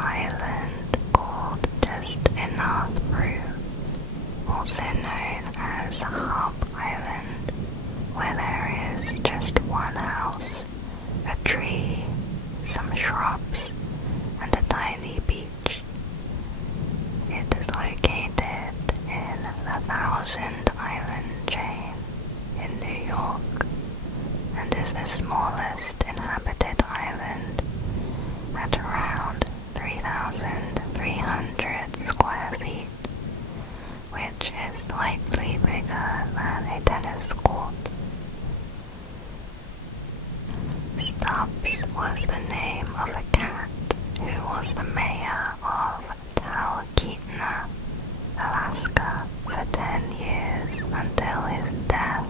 island called Just Enough Room, also known as Hub Island, where there is just one house, a tree, some shrubs, and a tiny beach. It is located in the Thousand Island chain in New York and is the smallest inhabited island at around 3,300 square feet, which is slightly bigger than a tennis court. Stubbs was the name of a cat who was the mayor of Talkeetna, Alaska for 10 years until his death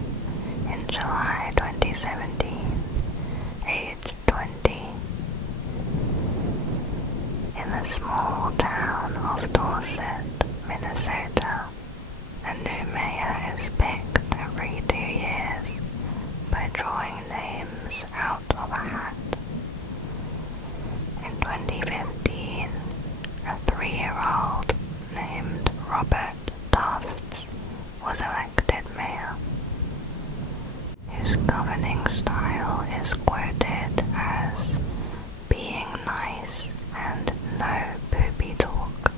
in July 2017, age 20. In the small town of Dorset, Minnesota, a new mayor is picked every 2 years by drawing names out of a hat. In 2015, a 3-year-old named Robert Tufts was elected mayor. His governing style is quoted as being nice and no poopy talk.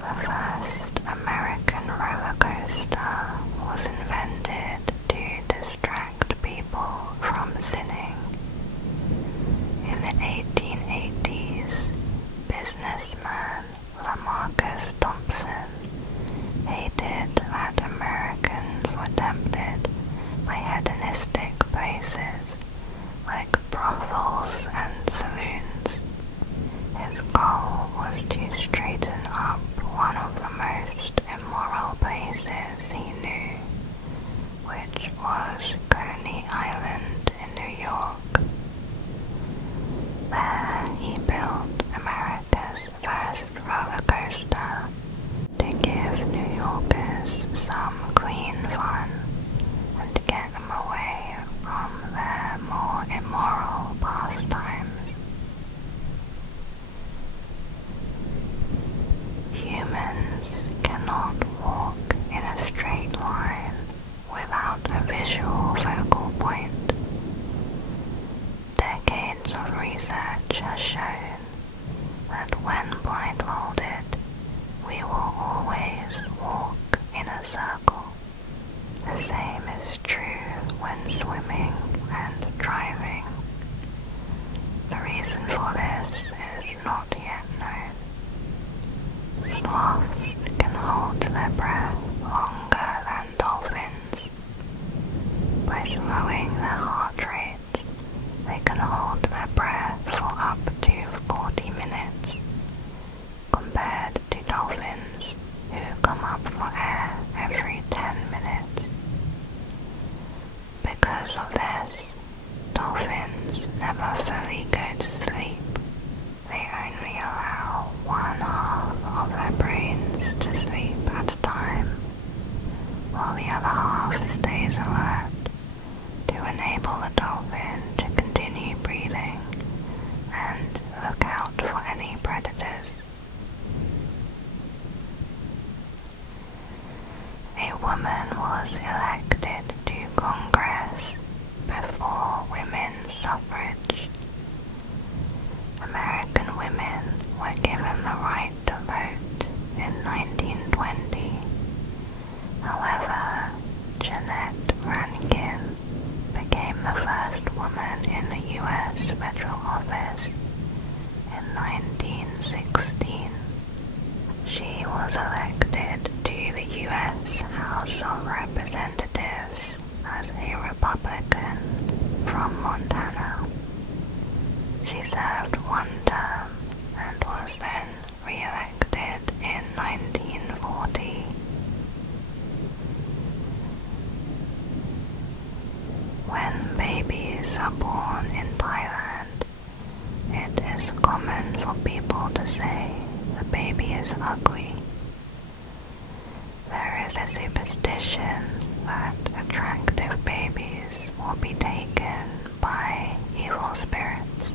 The first American roller coaster was invented to distract people from sinning. In the 1880s, businessman Lamarcus Thompson hated that Americans were tempted by hedonistic places like brothels and saloons. His goal was to straighten up one of the most immoral places he knew, which was Coney Island in New York. There he built America's first roller coaster to give New Yorkers some clean fun and to get them away from their more immoral pastimes. Humans cannot walk in a straight line without a visual focal point. Decades of research has shown that when blindfolded, we will always walk in a circle. The same is true when swimming and driving. The reason for this is not yet known. Sloths can hold their breath longer than dolphins. By slowing their heart rates, they can hold their breath for up to 40 minutes, compared to dolphins who come up for air every 10 minutes. Because of this, dolphins never fully go to sleep. They only allow one half of their brains to sleep at a time, while the other half stays alert to enable the dolphin to continue breathing and look out for any predators. A woman was elected to Congress before women's suffrage. American women were given the right to vote in 1920. However, Jeannette Rankin became the first woman in the U.S. federal office in 1916. She was elected to the U.S. House of Representatives as a Republican from Montana. She served one term and was then re-elected in 1940. When babies are born in Thailand, it is common for people to say the baby is ugly. There is a superstition that attractive babies will be taken by evil spirits.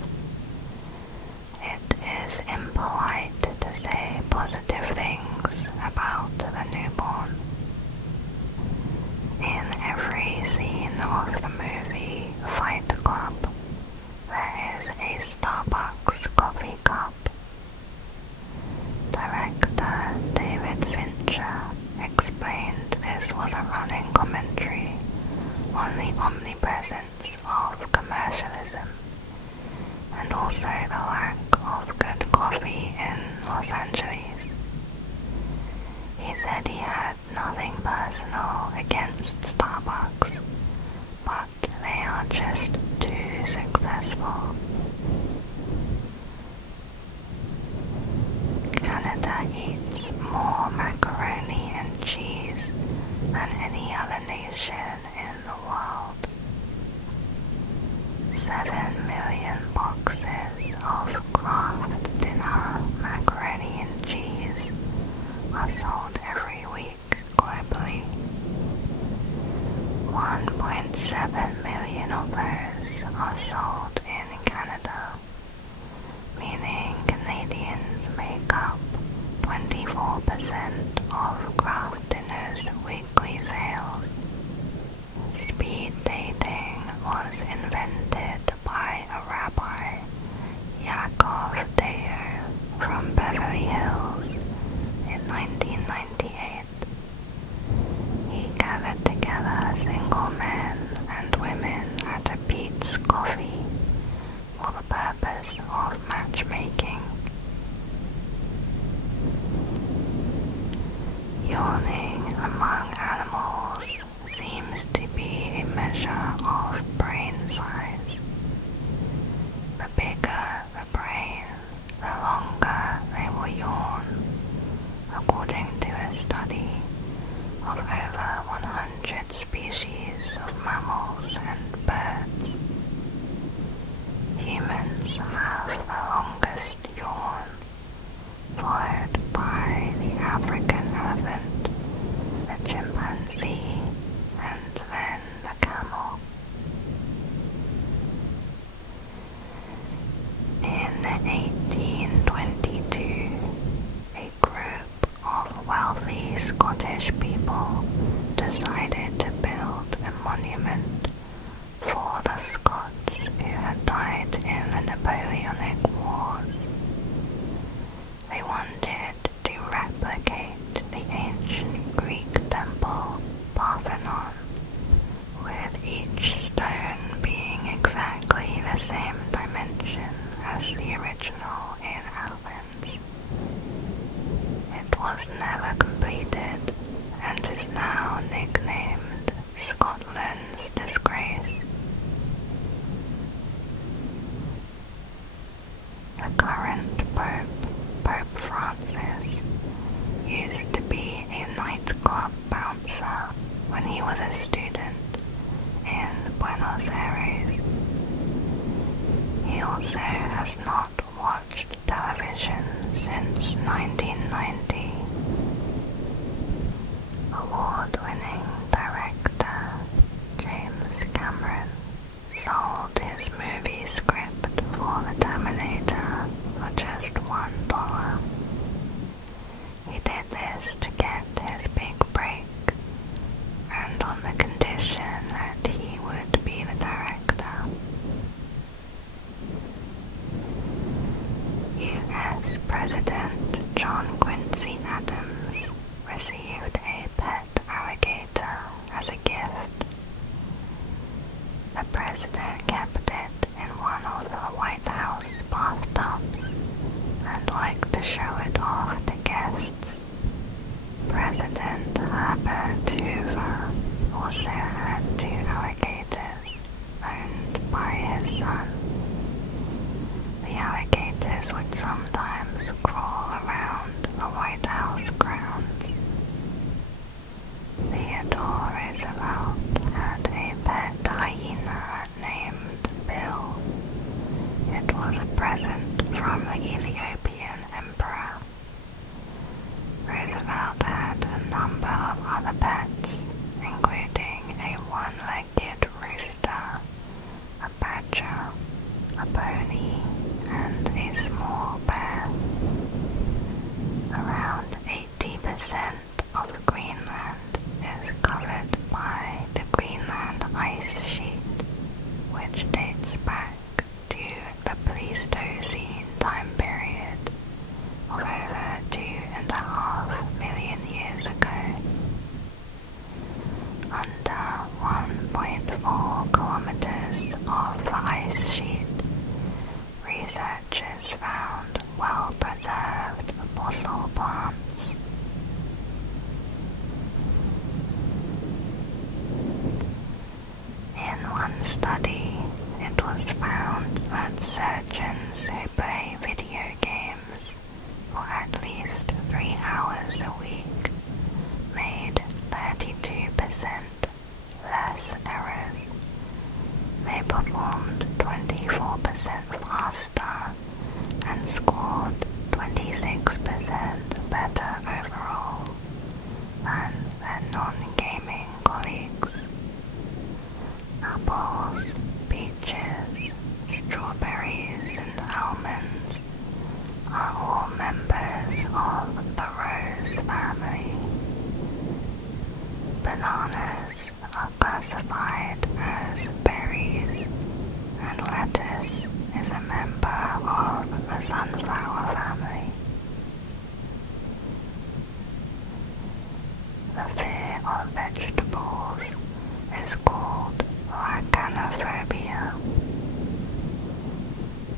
also the lack of good coffee in Los Angeles. He said he had nothing personal against Starbucks, but they are just too successful. Canada eats more macaroni and cheese than any other nation in the world. 7 million boxes of Kraft Dinner macaroni and cheese are sold every week globally. 1.7 million of those are sold in Canada, meaning Canadians make up 24% of Kraft Dinner's weekly sales. Speed dating was invented by a rabbi, Yaakov Deo, from Beverly Hills in 1998. He gathered together single men and women at a Peet's Coffee for the purpose of matchmaking. Yawning among animals seems to be a measure of brain size. The bigger the brain, the longer they will yawn, according to a study of over 100 species of mammals and birds. Humans have the longest yawn, followed by the African elephant, the chimpanzee, and then the camel. In 1822, a group of wealthy Scottish people decided to build a monument for the Scots who had died in the Napoleonic Wars. They wanted to replicate the ancient Greek temple Parthenon, with each stone being exactly the same dimension as the original in Athens. It was never completed and is now nicknamed Scotland's Disgrace. The current Pope, Pope Francis, used to be a nightclub bouncer when he was a student in Buenos Aires. He also has not watched television since 1990. Award-winning director James Cameron sold his movie script for The Terminator for just $1. He did this to get his big break, and on the condition that he would be the director. U.S. President John Quincy Adams received a pet alligator as a gift. The president kept it in one of the White House bathtubs and liked to show it off to guests. President Herbert Hoover also had 2 alligators owned by his son. The alligators would sometimes crawl around the White House grounds. Theodore Roosevelt had a pet hyena named Bill. It was a present from the Ethiopian emperor. Roosevelt had a number of other pets, including a one-legged rooster, a badger, a pony, and a small bear. Around 80% of Greenland is covered by the Greenland ice sheet, which dates back to the Pleistocene time period of over 2.5 million years ago. Under 1.4 kilometers of the ice sheet, researchers has found well-preserved fossil plants. In one study, it was found that surgeons who play video games for at least 3 hours a week made 32% less errors. They performed 24% faster and scored 26% better overall than their non-gaming colleagues. Apples, peaches, strawberries and almonds are all members of the rose family. Bananas are classified as berries, and lettuce is a member of the sunflower family. The fear of vegetables is called lacanophobia.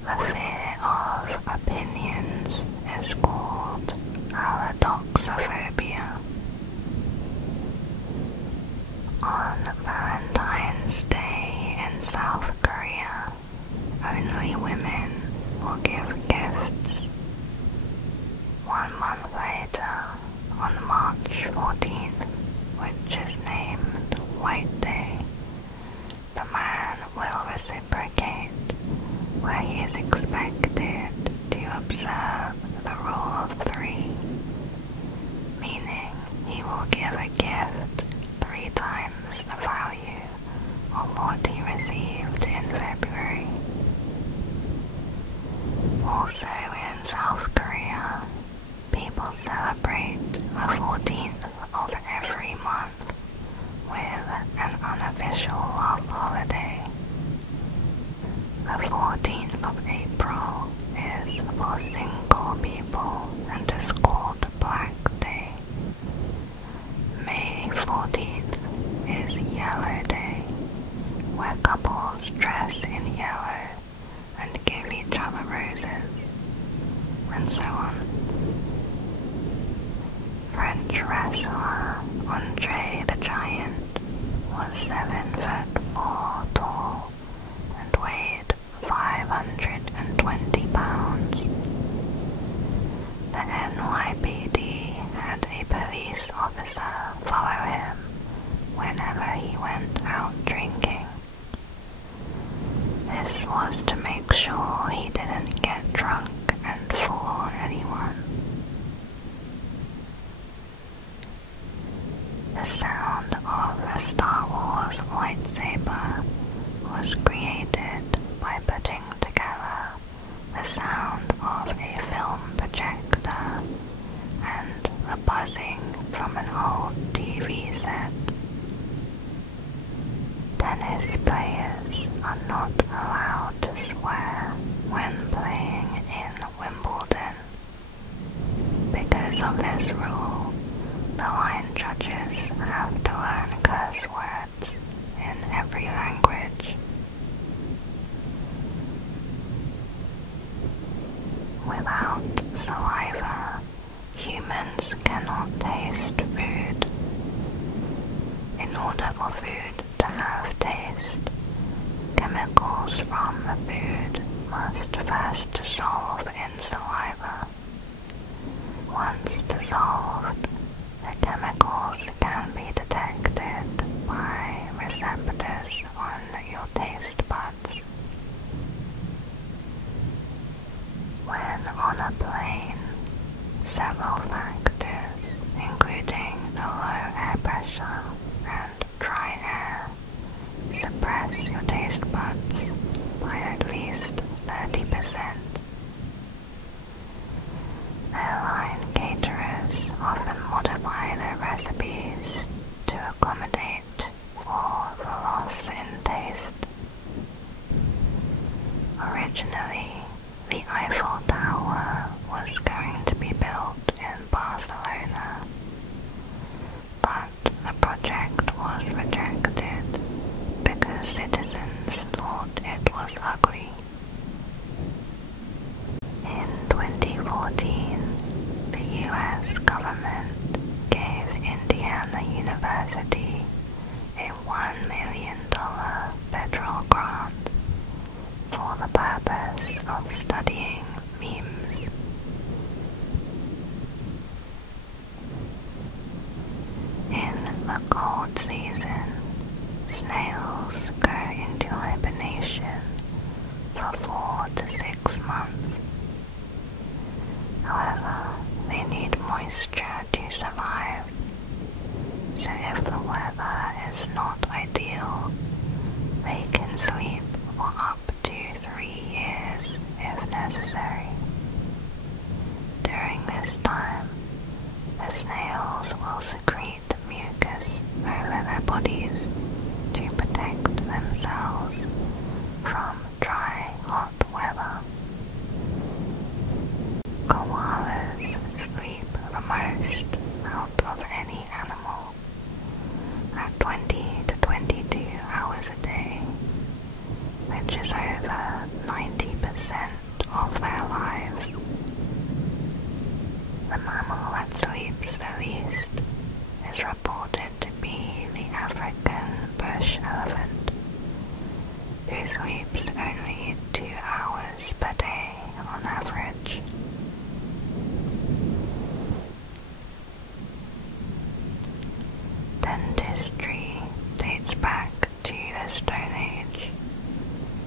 The fear of opinions is called allodoxophobia. On Valentine's Day in South Korea, only women will give gifts. 1 month later, on March 14th, which is named White Day, the man will reciprocate, where he is expected to observe the rule of 3, meaning he will give a gift 3 times the value of what he received in February. Also in South Korea, people celebrate the 14th of every month with an unofficial love holiday. The 14th of April is for single people and is called Black Day. May 14th is Yellow Day, where couples dress in yellow and give each other roses, and so on. French wrestler Andre the Giant was 7'4" tall and weighed 520 pounds. The NYPD had a police officer follow him whenever he went out drinking. This was to make sure he didn't get drunk and fall on anyone. The sound of the Star Wars lightsaber was created by putting together the sound of a film projector and the buzzing from an old TV set. Tennis players are not allowed to swear when playing in Wimbledon. Because of this rule, the line judges have to learn curse words in every language. Without saliva, humans cannot taste food. In order for food to have taste, chemicals from the food must first dissolve in saliva. Once dissolved, the chemicals can be detected by receptors on your taste buds. When on a plane, several factors, including the low air pressure and dry air, suppress your taste buds by at least 30%. Airline caterers often modify their recipes to accommodate for the loss in taste. Originally, the Eiffel Tower was going to be built in Barcelona, but the project was rejected because citizens thought it was ugly. purpose of studying memes. In the cold season, snails go into hibernation for 4 to 6 months. However, they need moisture to survive, so if the weather is not ideal, they can sleep for up to 3 years if necessary. During this time, the snails will secrete mucus over their bodies to protect themselves from dry, hot weather. Koalas sleep the most out of any animal, at 20 to 22 hours a day, which is over 90% of their lives. The mammal that sleeps the least is reported to be the African bush elephant, who sleeps only 2 hours per day on average. Dentistry dates back to the Stone Age,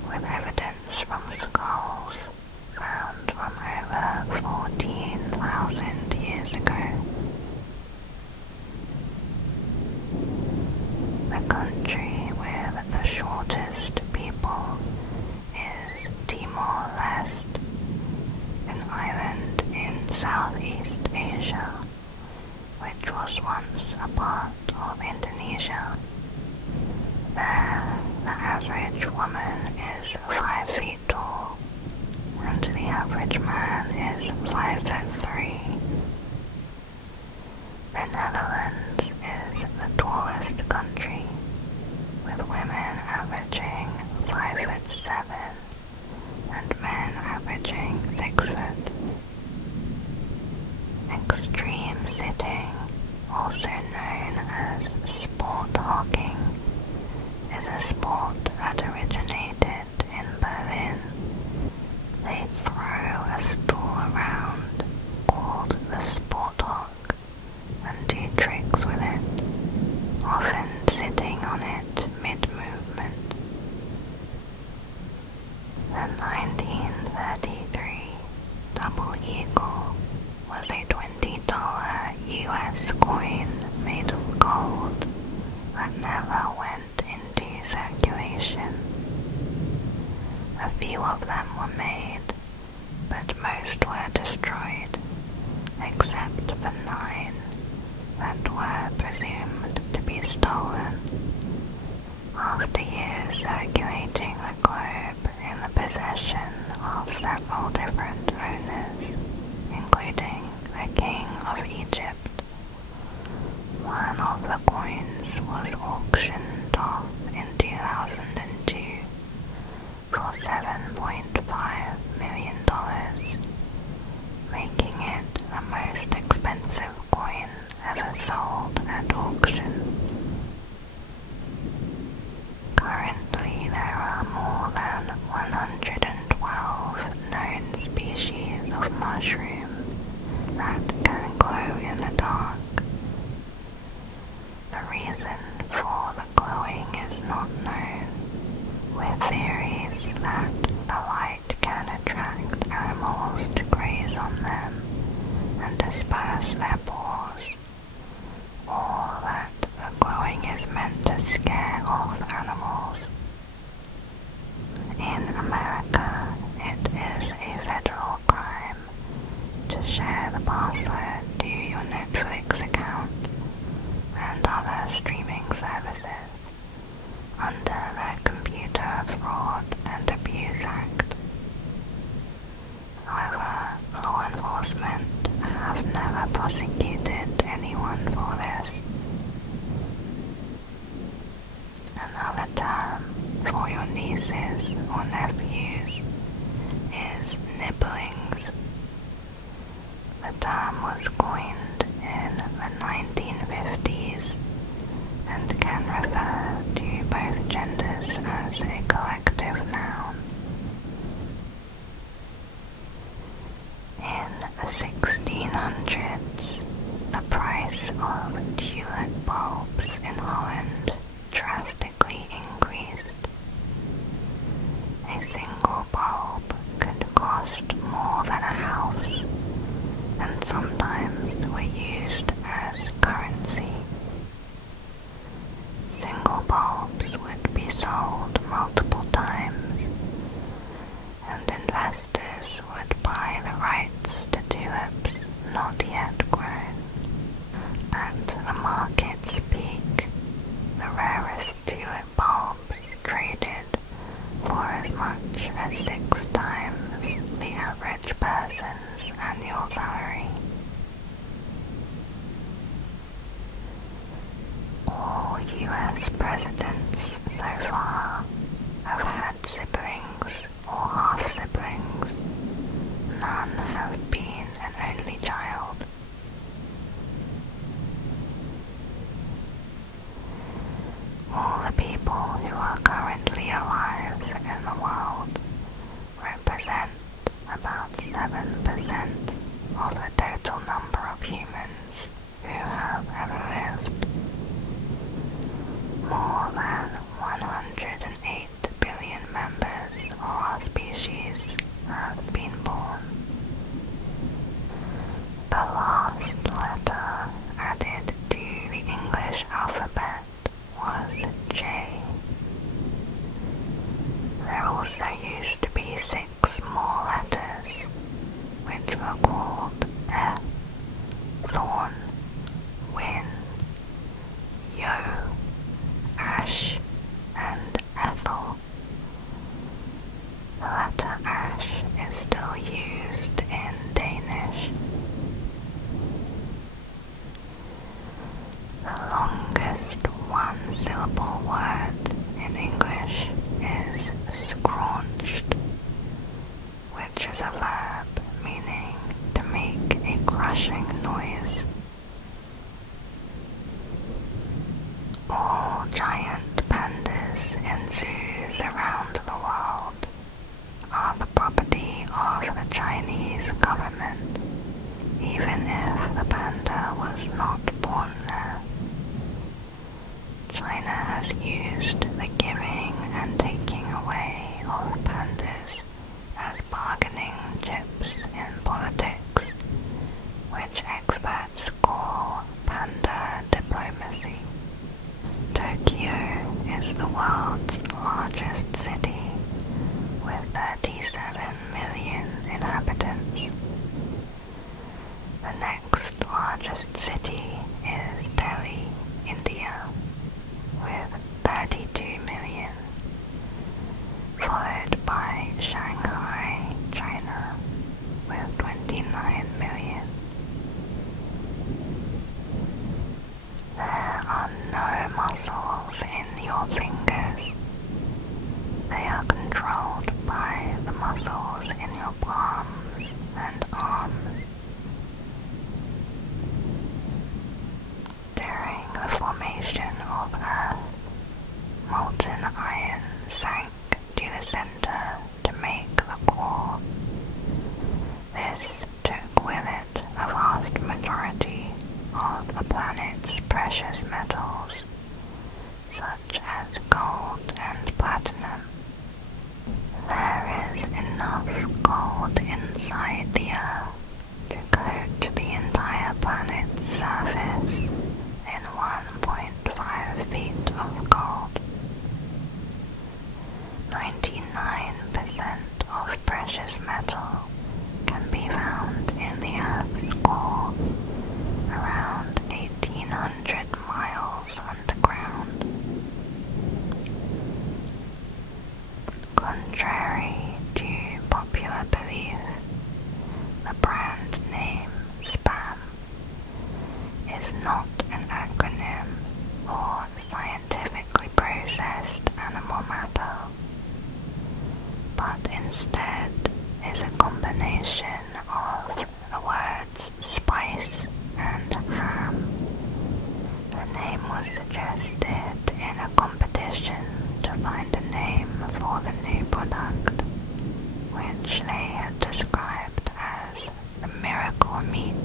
with evidence from skulls found from over 14,000 years ago. The country with the shortest people is Timor-Leste, an island in Southeast Asia, which was once a part of Indonesia. There, the average woman is 5 feet tall, and the average man is 5'3". The Netherlands is the tallest country, with women averaging 5'7" and men averaging 6 foot. Extreme sitting, also known as sport hocking, is a sport that originated in Berlin. They throw a stool around called the sport hock and do tricks with it, often sitting on it mid-movement. The 1933 Double Eagle was a $20 US coin made of gold that never went into circulation. A few of them were made, but most were destroyed, except for 9 that were presumed to be stolen. After years circulating the globe in the possession of several different owners, including the King of Egypt, one of the coins was auctioned off in 2002 for $7.5 million, making it the most expensive coin ever sold at auction. Currently, there are more than 112 known species of mushroom that can glow in the dark. The reason for the glowing is not known, with theories that the light can attract animals to graze on them and disperse their pores, or that the glowing is meant to scare off animals. In America, it is a federal crime investors would buy the rights to tulips not yet grown. At the market's peak, the rarest tulip bulbs traded for as much as 6 times the average person's annual salary. All US presidents so far have had siblings or half-siblings. None have been an only child. All the people who are currently alive in the world represent about 7% of the total number of humans who have ever lived. More than 108 billion members of our species have been born. The last letter added to the English alphabet was J. There also used to be 6 more letters, which were called F, Thorn, Win, Yo, Ash, and Ethel. The letter Ash is still used in Danish. The longest one-syllable word in English is scraunched, which is a verb meaning to make a crushing noise. All giant pandas in zoos around the world are the property of the Chinese government, even if the panda was not born there. China has used the giving and taking away of pandas as bargaining chips in politics, which experts call panda diplomacy. Tokyo is the world's largest city with 37 million inhabitants. The next largest city is Delhi, India, with 32 million, followed by Shanghai, China, with 29 million. There are no muscles in your fingers. They are controlled by the muscles in your palms and arms. During the formation of Earth, molten iron sank to the center to make the core. This took with it a vast majority of the planet's precious metals, such as gold and platinum. There is enough gold inside the Earth to coat the entire planet's surface in 1.5 feet of gold. 99% of precious metal can be found in the Earth's core, around 1,800 miles underground. Contrary to popular belief, the brand name SPAM is not an acronym for scientifically processed animal matter, but instead is a combination of the words spice and ham. The name was suggested in a competition to find a name for the new product, which they had described as the miracle meat,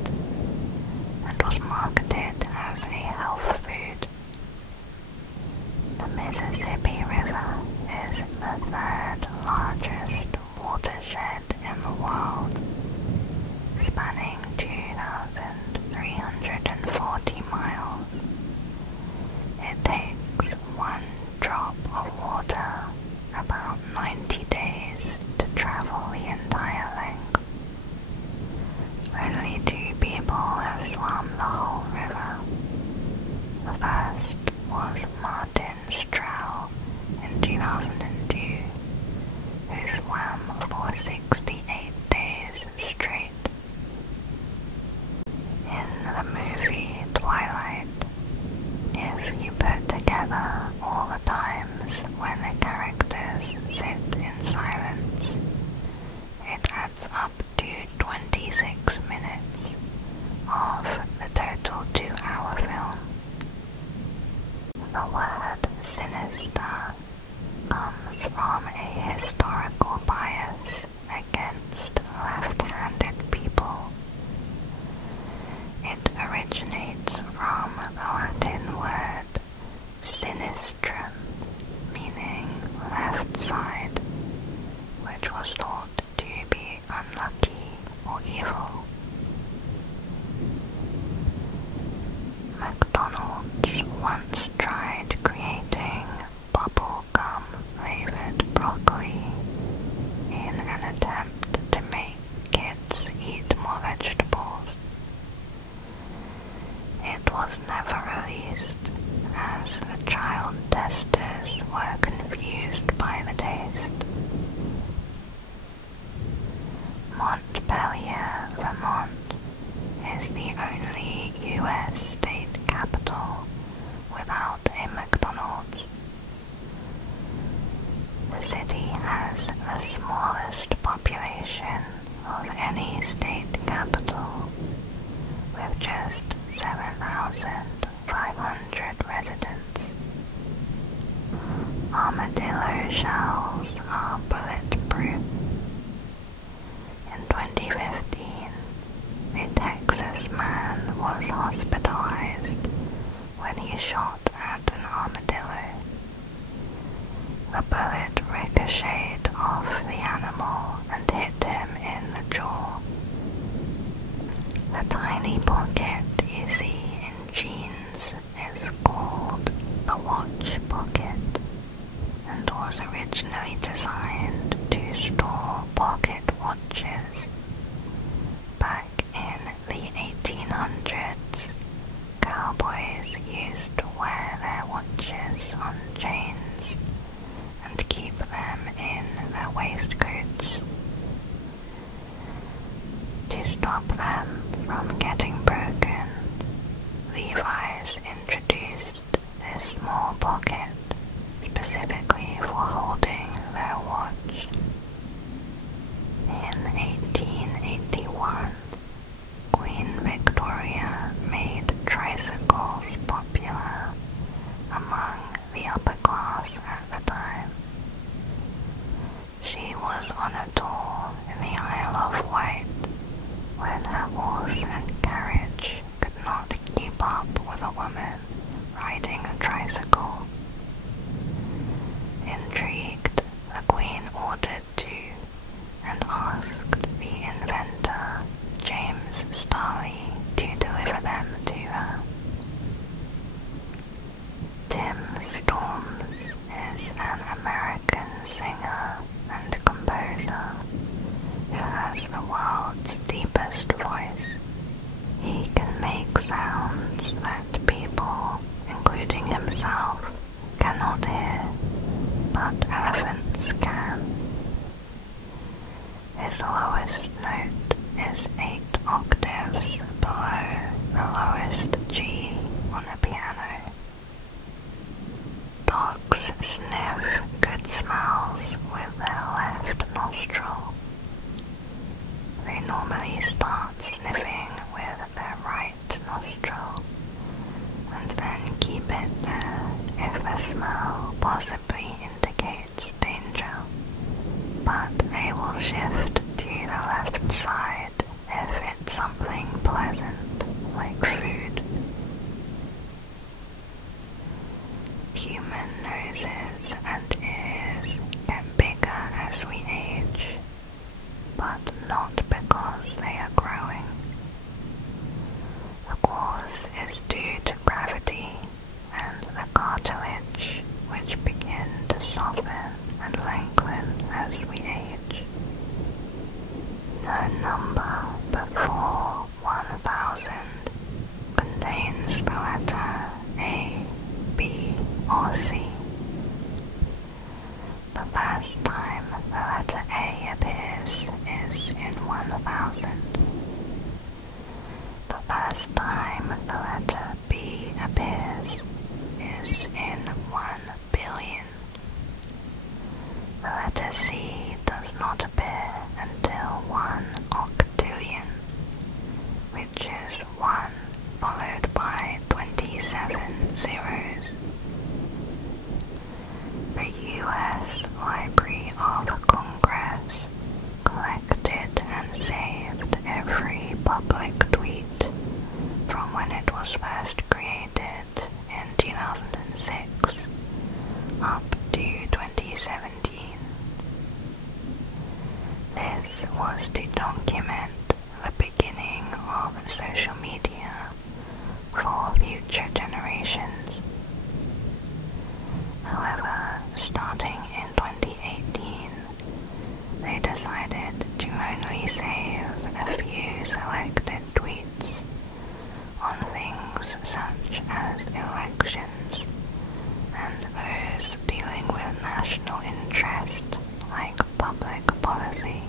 and was marketed as a health food. The Mississippi River is the 3rd largest watershed in the world, spanning 2,340 miles. It takes 1 drop of water about 90 days to travel the unlucky or evil. McDonald's once tried creating bubble gum flavored broccoli in an attempt to make kids eat more vegetables. It was never released as the child testers were confused by the taste. Montpelier, Vermont is the only U.S. state capital without a McDonald's. The city has the smallest population of any state capital, with just 7,500 residents. Armadillo shells are bulletproof. In 2015, a Texas man was hospitalized when he shot at an armadillo. The bullet ricocheted off the animal and hit him in the jaw. The tiny pocket you see in jeans is called the watch pocket and was originally designed to store pocket watches. Back in the 1800s, cowboys used to wear their watches on chains and keep them in their waistcoats. To stop them from getting broken, Levi's introduced this small pocket specifically for holding their watch. In 1881, Queen Victoria made tricycles popular among the upper class at the time. She was on a tour in the Isle of Wight when her horse and carriage could not keep up with a woman riding a tricycle. Intrigued, the Queen ordered two and asked the inventor, James Starley, to deliver them to her. Tim Storms is an American singer and composer who has the world's deepest voice. He can make sounds that people, including himself, cannot hear, but elephants can. His lowest note is 8 octaves below the lowest G on the piano. Dogs sniff good smells with their left nostril. They normally start sniffing with their right nostril and then keep it there if the smell possibly indicates danger, but they will shift to the left side if it's something pleasant like food. Human noses and ears get bigger as we age, but not because they are growing. The cause is due to gravity and the cartilage, which begin to soften and lengthen as we age. No number before 1000 contains the letter A, B, or C. The first time the letter A appears is in 1000. The first time the letter B appears is in 1 billion. The letter C does not appear until 1 octave. purpose was to document the beginning of social media for future generations. However, starting in 2018, they decided to only save a few selected tweets on things such as elections and those dealing with national interest like public policy.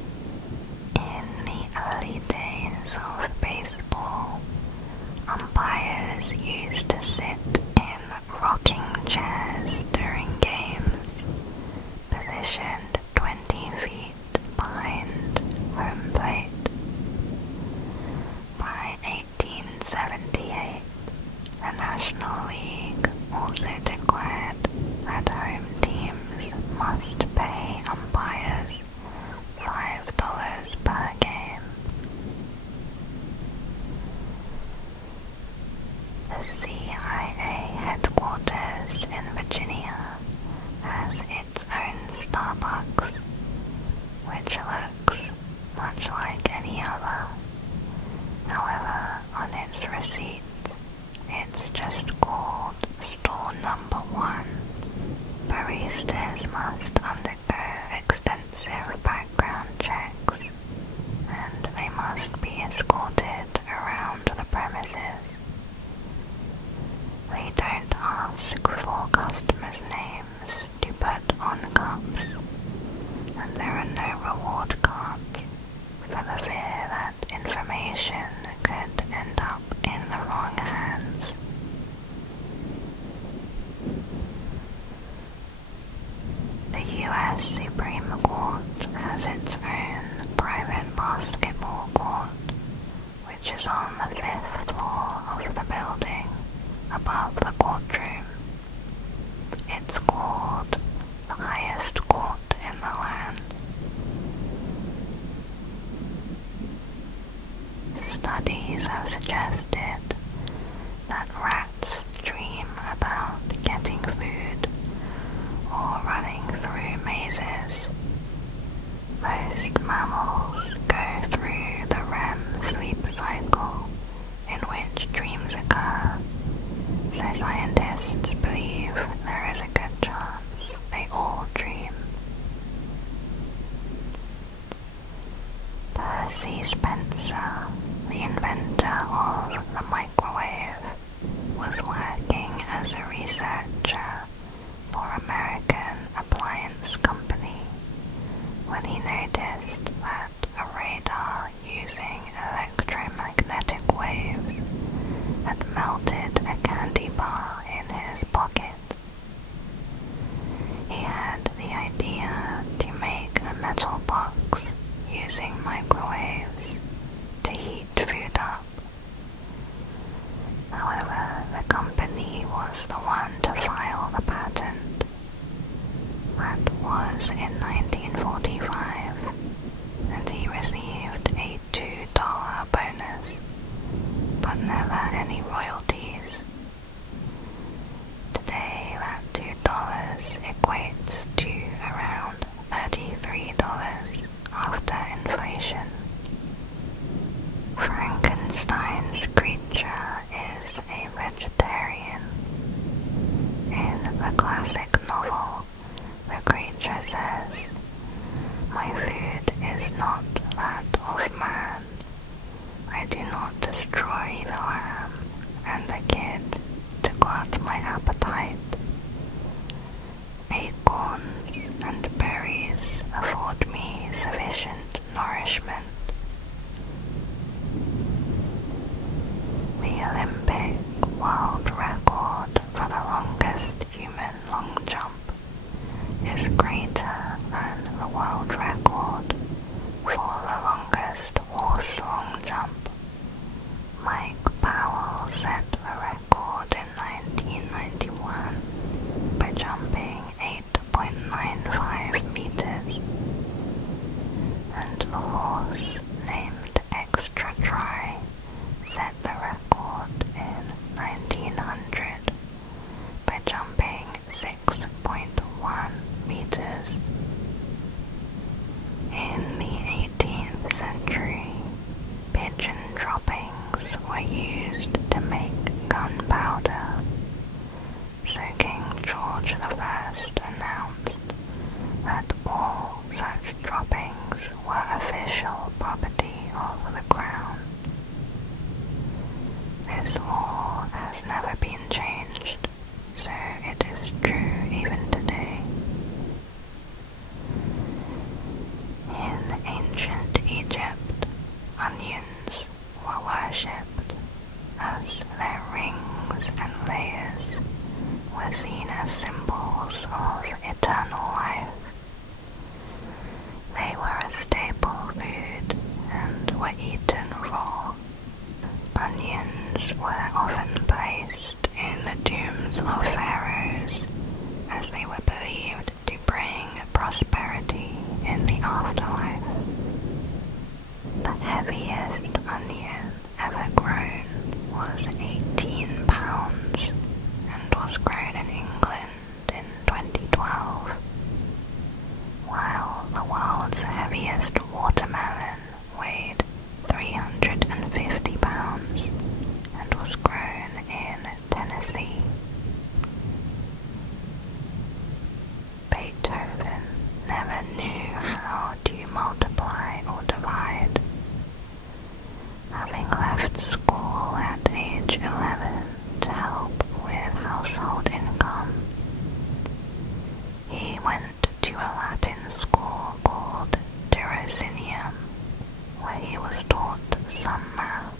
In the early days of baseball, umpires used to sit in rocking chairs during games, positioned 20 feet behind home plate. By 1878, the National League also declared that home teams must pay umpires $5 per game. The CIA headquarters in Virginia has its own Starbucks, which looks much like any other. However, on its receipt, it's just called Store Number 1. Baristas must undergo extensive background checks, and they must be escorted around the premises. They don't ask for customers' names to put on cups, and there are no reward cards for the fear that information could end up in the wrong hands. The US Supreme Court has its own private basketball court, which is on the 5th floor of the building above the courtroom. It's called the highest court in the land. Studies have suggested that rats dream about getting food or running through mazes. Most mammals go through the REM sleep cycle in which dreams occur, so scientists believe there is a good chance they all dream. Percy Spencer, the inventor of the microwave, was working as a researcher for American Appliance Company when he noticed that a radar using electromagnetic waves had melted a candy bar in his pocket. He had the idea to make a metal box using microwaves to heat food up. However, the company was the one to file the patent. That was in 1945, and he received a $2 bonus, but never any royalties. Today, that $2 equates to around $33 after inflation. Frankenstein's creature is a vegetarian. In the classic novel, the creature says, "My food is not that of man. I do not destroy the lamb and the kid to glut my appetite. Acorns and berries afford me sufficient nourishment." The Olympic world record for the longest human long jump is greater than the world record for the longest horse long jump. Mike Powell set the record in 1991 by jumping 8.95 meters, and the horse named Extra Dry set the record in 1900 by jumping 6.1 meters. official property of the Crown. This law has never been changed, so it is true even today. In ancient Egypt, onions were worshipped as their rings and layers were seen as symbols of eternal life. They were a staple food and were eaten raw. Onions were often placed in the tombs of pharaohs as they were believed to bring prosperity in the afterlife. The heaviest onion ever grown was 18 pounds and was grown in England in 2012, while the world's heaviest watermelon weighed 350 pounds and was grown in Tennessee. Beethoven never knew how to multiply or divide. Having left school at age 11 to help with household income, he went to a Latin school called Tirocinium, where he was taught some math,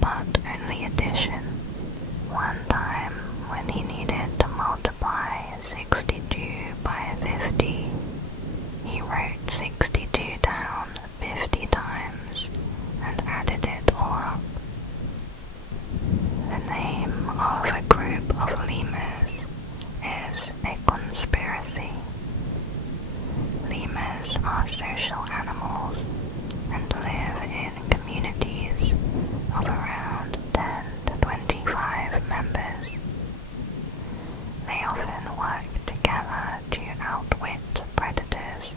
but only addition. One time, when he needed to multiply 62 by 50, he wrote 62 down 50 times and added it all up. The name of a group of lemurs is a conspiracy. Lemurs are social animals and live in communities of around 10 to 25 members. They often work together to outwit predators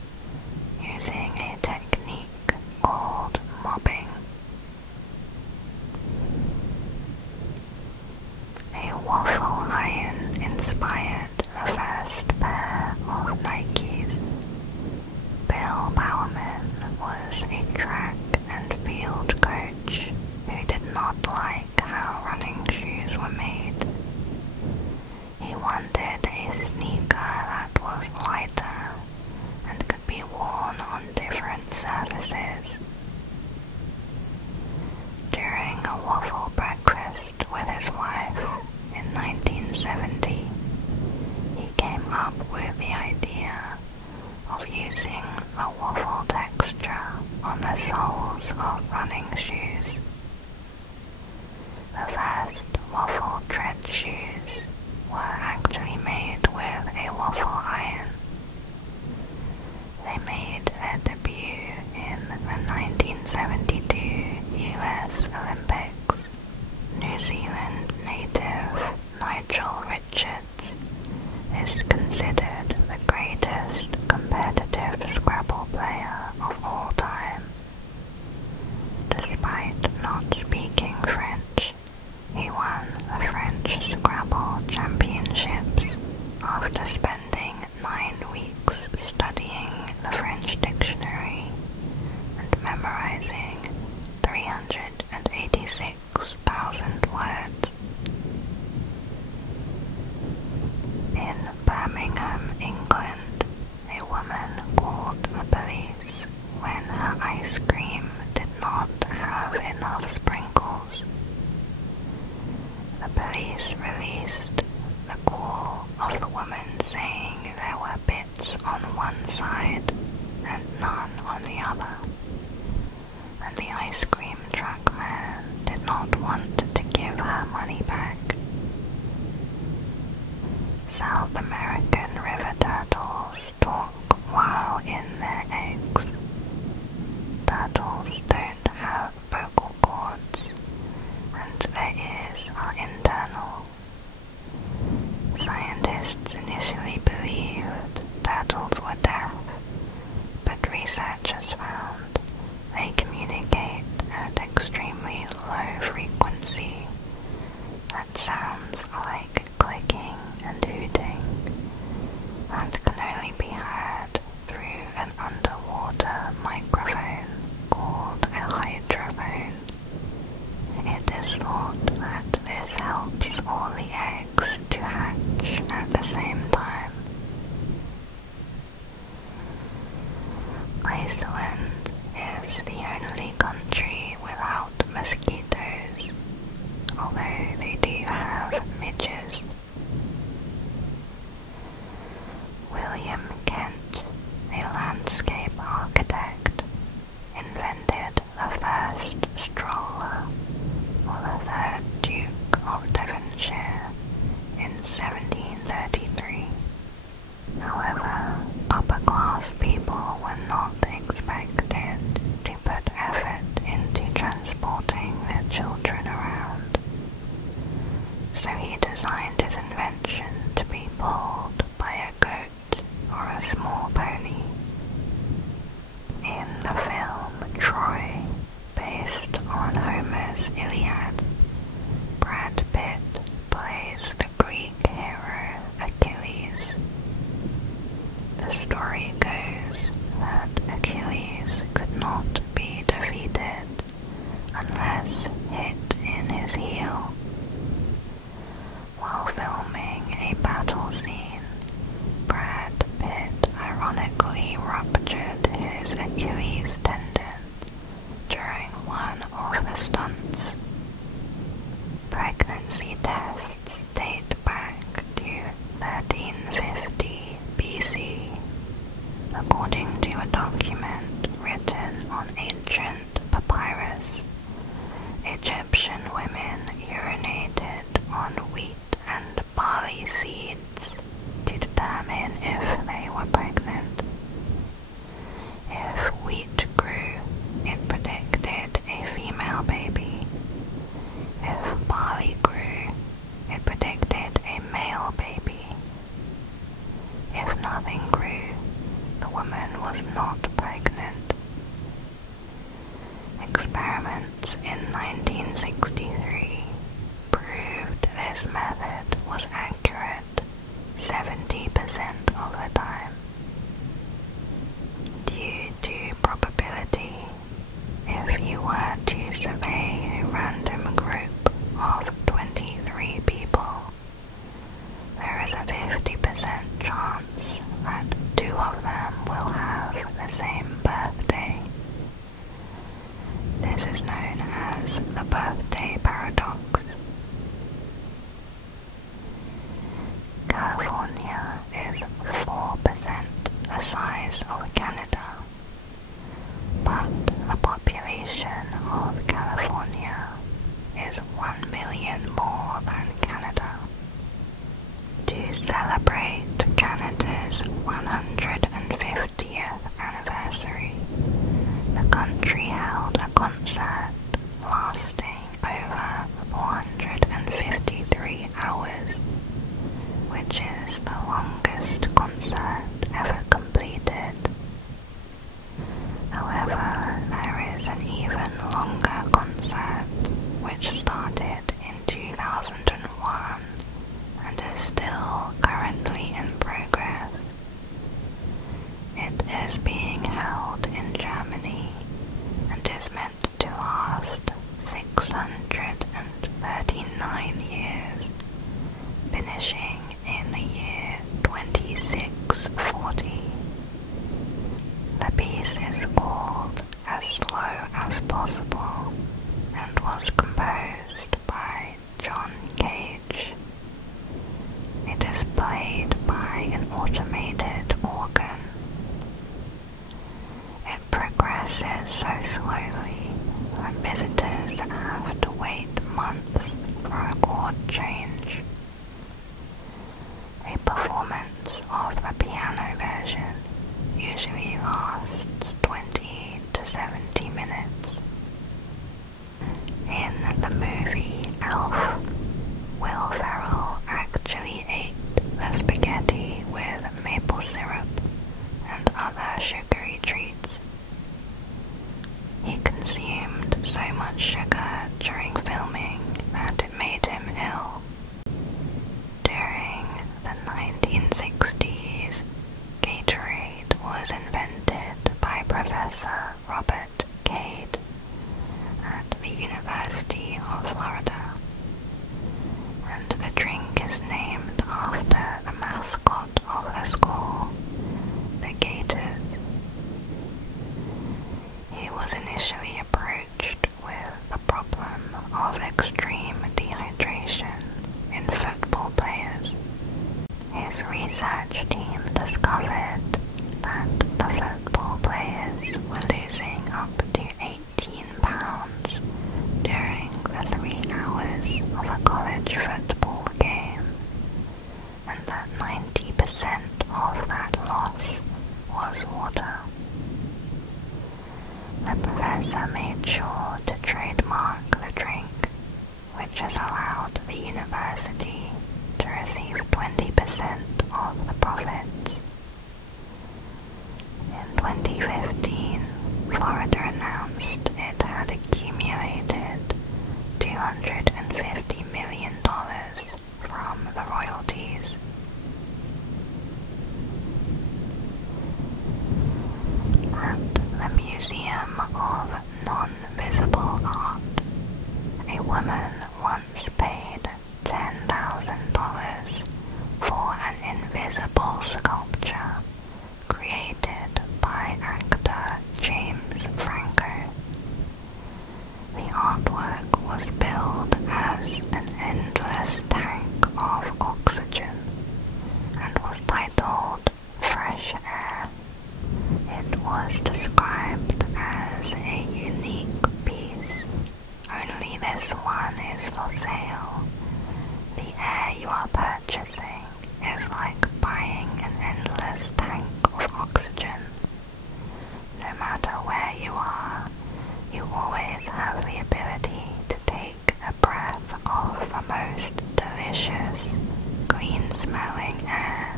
using a technique called mobbing. A waffle iron inspired the first pair of Nikes. Bill Bowerman was a track and field coach who did not like how running shoes were made. He wanted a sneaker that was lighter and could be worn on different surfaces. During a waffle breakfast with his wife in 1970, he came up with the idea of using the waffle texture on the soles of running shoes. The first waffle tread shoes were actually made with a waffle iron. They made their debut in the 1972 US Olympics. New Zealand native Nigel Richards is considered the greatest competitive Scrabble player of all time. Despite not speaking French, he won the French Scrabble Championships after spending 9 weeks studying the French dictionary and memorizing 386,000 words. In Birmingham, England, a woman called the police when her ice cream did not have enough sprinkles. The police released the call of the woman saying there were bits on one side and none on the other, and the ice cream truck man did not want to give her money back. South American river turtles talk while in their eggs. Turtles don't have vocal cords, and their ears are internal. Scientists initially believed turtles were deaf, but researchers found they communicate at extremely low frequencies experiments in 1963 proved this method was accurate 70% of the time. Due to probability, if you were to survey a random group of 23 people, there is a 50% chance that 2 of them will have the same birthday. This is known as the birthday paradox. California is 4% the size of Canada, but the population of California is 1 million more than Canada. To celebrate Canada's 150th anniversary, the country held a concert lasting over 453 hours, which is the longest concert ever completed. However, there is an even longer concert which started in 2001 and is still currently in progress. It is being held in Germany and is meant to last 639 years, finishing in the year 2640. The piece is called As Slow as Possible and was composed by John Cage. It is played by an automated organ. It progresses so slowly that visitors have to wait months for a chord change. A performance of the piano version usually lasts 20 to 70 minutes. In the movie Elf, Will Ferrell actually ate the spaghetti with maple syrup and other sugary treats. He consumed so much sugar during filming that it made him ill. During the 1960s, Gatorade was invented by Professor Robert Cade at the University of Florida, and the drink is named after the mascot of the school, the Gators. He was initially approached with the problem of extreme dehydration in football players. His research team discovered that the football players were losing up to 18 pounds during the 3 hours of a college football game, and that 90% of that loss was water. The professor made sure to trademark the drink, which has allowed the university to receive 20% of the profits. In 2015, Florida announced it had accumulated $250 million from the royalties. At the Museum of Non-Visible Art, a woman once paid $10,000 for an invisible sculpture created by actor James Franco. The artwork was billed as an endless tank of oxygen and was titled Fresh Air. It was described as a unique piece. Only this one is for sale. The air you are purchasing is like buying an endless tank of oxygen. No matter where you are, you always have the ability to take a breath of the most delicious, clean-smelling air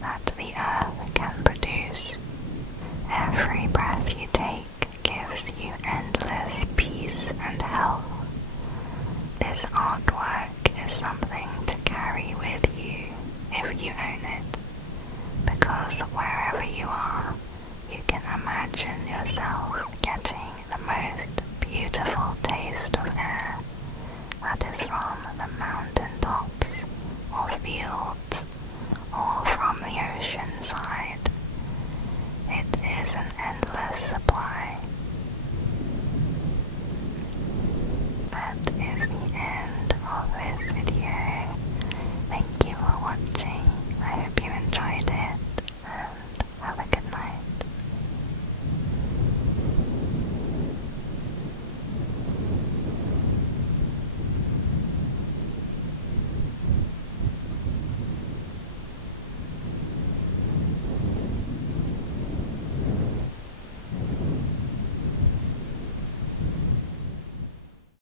that the earth can produce. Every breath you take gives you endless peace is from the mountain